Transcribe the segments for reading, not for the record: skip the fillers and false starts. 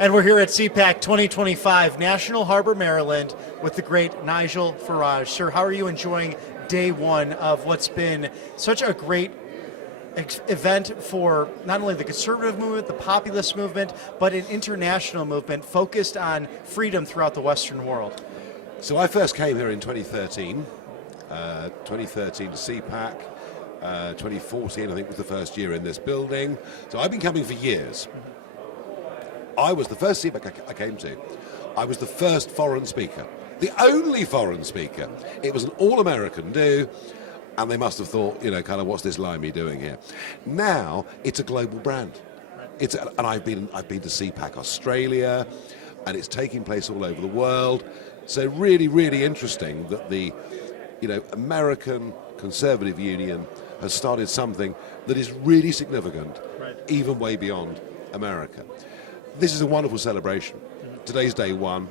And we're here at CPAC 2025, National Harbor, Maryland, with the great Nigel Farage. Sir, how are you enjoying day one of what's been such a great event for not only the conservative movement, the populist movement, but an international movement focused on freedom throughout the Western world? So I first came here in 2013, 2013 to CPAC. 2014, I think, was the first year in this building. So I've been coming for years. I was the first CPAC I came to. I was the first foreign speaker, the only foreign speaker. It was an all-American do, and they must have thought, you know, kind of, what's this limey doing here? Now it's a global brand. And I've been to CPAC Australia, and it's taking place all over the world. So really, really interesting that the, American Conservative Union has started something that is really significant, even way beyond America. This is a wonderful celebration. Today's day one.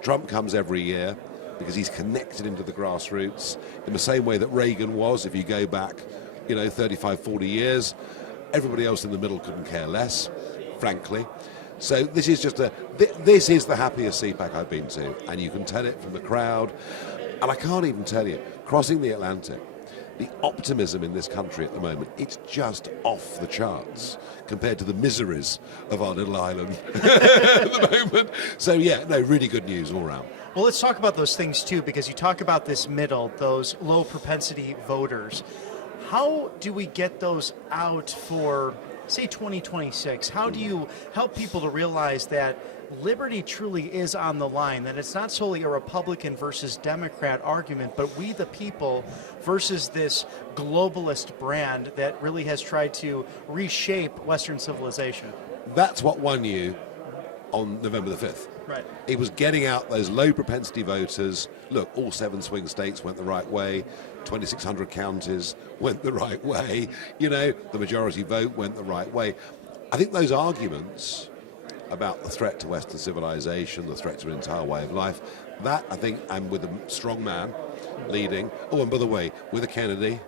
Trump comes every year because he's connected into the grassroots in the same way that Reagan was, if you go back, 35, 40 years. Everybody else in the middle couldn't care less, frankly. So this is just this is the happiest CPAC I've been to, and you can tell it from the crowd. And I can't even tell you, crossing the Atlantic, the optimism in this country at the moment, it's just off the charts compared to the miseries of our little island at the moment. So really good news all around. Well, let's talk about those things too, because you talk about this middle, those low propensity voters. How do we get those out for, say, 2026? How do you help people to realize that liberty truly is on the line, that it's not solely a Republican versus Democrat argument, but we the people versus this globalist brand that really has tried to reshape Western civilization? That's what won you on November the 5th. Right. It was getting out those low propensity voters. Look, all 7 swing states went the right way. 2,600 counties went the right way. The majority vote went the right way. I think those arguments about the threat to Western civilization, the threat to an entire way of life, that, I think, and with a strong man leading, and by the way, with a Kennedy,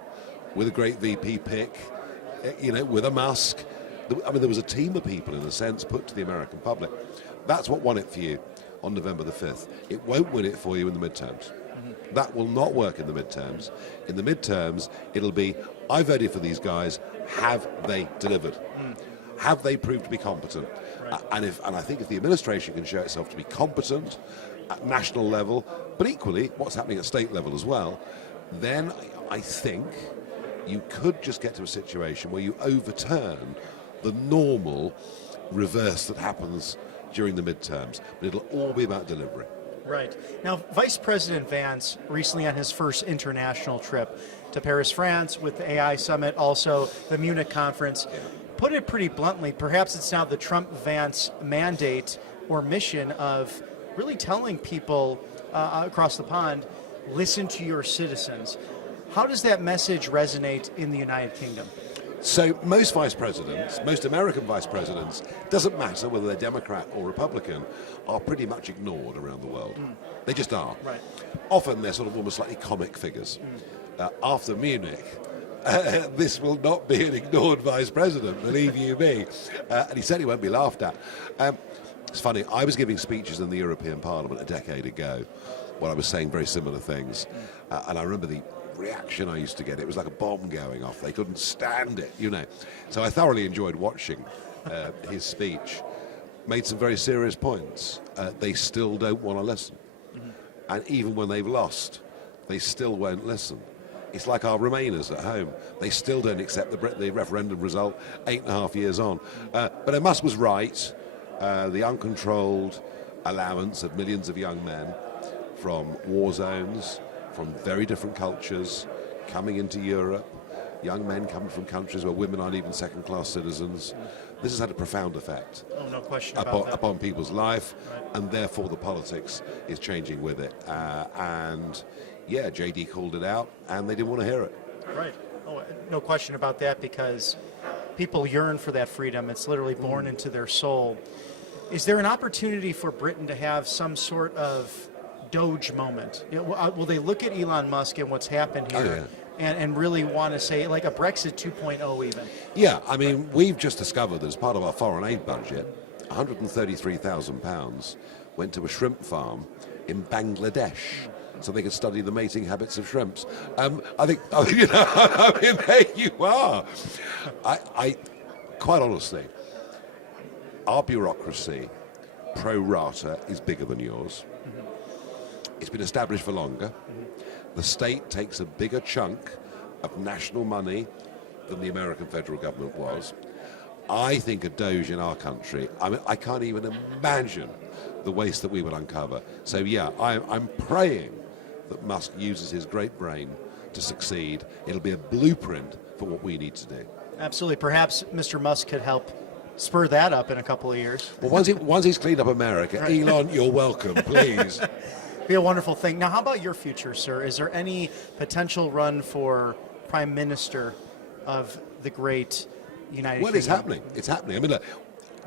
with a great VP pick, with a Musk, there was a team of people, in a sense, put to the American public. That's what won it for you on November the 5th. It won't win it for you in the midterms. That will not work in the midterms. In the midterms, it'll be, I voted for these guys, have they delivered? Have they proved to be competent? Right. And I think if the administration can show itself to be competent at national level, but equally what's happening at state level as well, then I think you could just get to a situation where you overturn the normal reverse that happens during the midterms. But it'll all be about delivery. Right. Now, Vice President Vance, recently on his first international trip to Paris, France, with the AI Summit, also the Munich conference, put it pretty bluntly, perhaps it's now the Trump-Vance mandate or mission of really telling people across the pond, listen to your citizens. How does that message resonate in the United Kingdom? So most vice presidents, most American vice presidents, doesn't matter whether they're Democrat or Republican, are pretty much ignored around the world. They just are. Right. Often they're sort of almost slightly comic figures. After Munich, this will not be an ignored vice president, believe you me. And he certainly won't be laughed at. It's funny, I was giving speeches in the European Parliament a decade ago where I was saying very similar things. And I remember the reaction I used to get. It was like a bomb going off. They couldn't stand it, So I thoroughly enjoyed watching his speech. Made some very serious points. They still don't want to listen. And even when they've lost, they still won't listen. It's like our Remainers at home. They still don't accept the referendum result 8.5 years on. But Musk was right. The uncontrolled allowance of millions of young men from war zones, from very different cultures, coming into Europe, young men coming from countries where women aren't even second-class citizens. This has had a profound effect no question upon people's life, and therefore the politics is changing with it. JD called it out, and they didn't want to hear it. Right. Oh, no question about that, because people yearn for that freedom. It's literally born into their soul. Is there an opportunity for Britain to have some sort of Doge moment? Will they look at Elon Musk and what's happened here and really want to say, like a Brexit 2.0 even? Yeah, I mean, we've just discovered that as part of our foreign aid budget, £133,000 went to a shrimp farm in Bangladesh so they could study the mating habits of shrimps. I think, you know, I mean, there you are. I quite honestly, our bureaucracy, pro rata, is bigger than yours. It's been established for longer. The state takes a bigger chunk of national money than the American federal government was. I think a Doge in our country, I mean, I can't even imagine the waste that we would uncover. So yeah, I'm praying that Musk uses his great brain to succeed. It'll be a blueprint for what we need to do. Absolutely. Perhaps Mr. Musk could help spur that up in a couple of years. Well, once he's cleaned up America, right. Elon, you're welcome, please. Be a wonderful thing. Now, how about your future, sir? Is there any potential run for Prime Minister of the great United Kingdom? Well, it's happening. It's happening. I mean, look,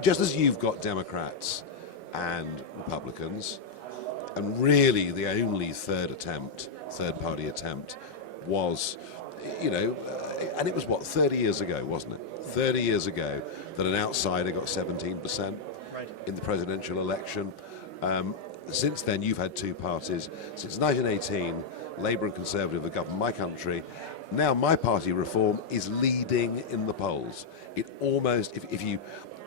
just as you've got Democrats and Republicans, and really the only third-party attempt was, you know, and it was, 30 years ago, wasn't it? 30 years ago that an outsider got 17% in the presidential election. Since then, you've had two parties. Since 1918, Labour and Conservative have governed my country. Now my party, Reform, is leading in the polls. It almost, if you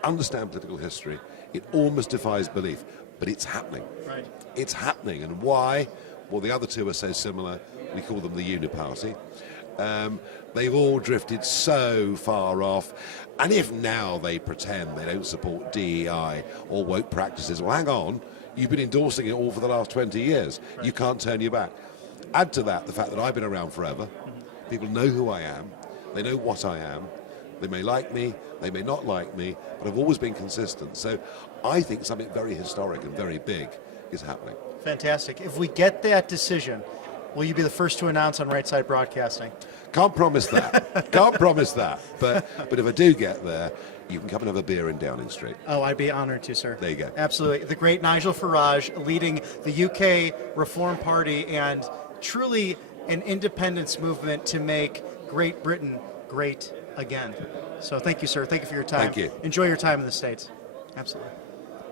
understand political history, it almost defies belief. But it's happening. Right. It's happening. And why? Well, the other two are so similar. We call them the Uniparty. They've all drifted so far off. And if now they pretend they don't support DEI or woke practices, well, hang on. You've been endorsing it all for the last 20 years. Right. You can't turn your back. Add to that the fact that I've been around forever. People know who I am. They know what I am. They may like me, they may not like me, but I've always been consistent. So I think something very historic and very big is happening. Fantastic. If we get that decision, will you be the first to announce on Right Side Broadcasting? Can't promise that. Can't promise that. But if I do get there, you can come and have a beer in Downing Street. Oh, I'd be honored to, sir. There you go. Absolutely. The great Nigel Farage leading the UK Reform Party and truly an independence movement to make Great Britain great again. So thank you, sir. Thank you for your time. Thank you. Enjoy your time in the States. Absolutely.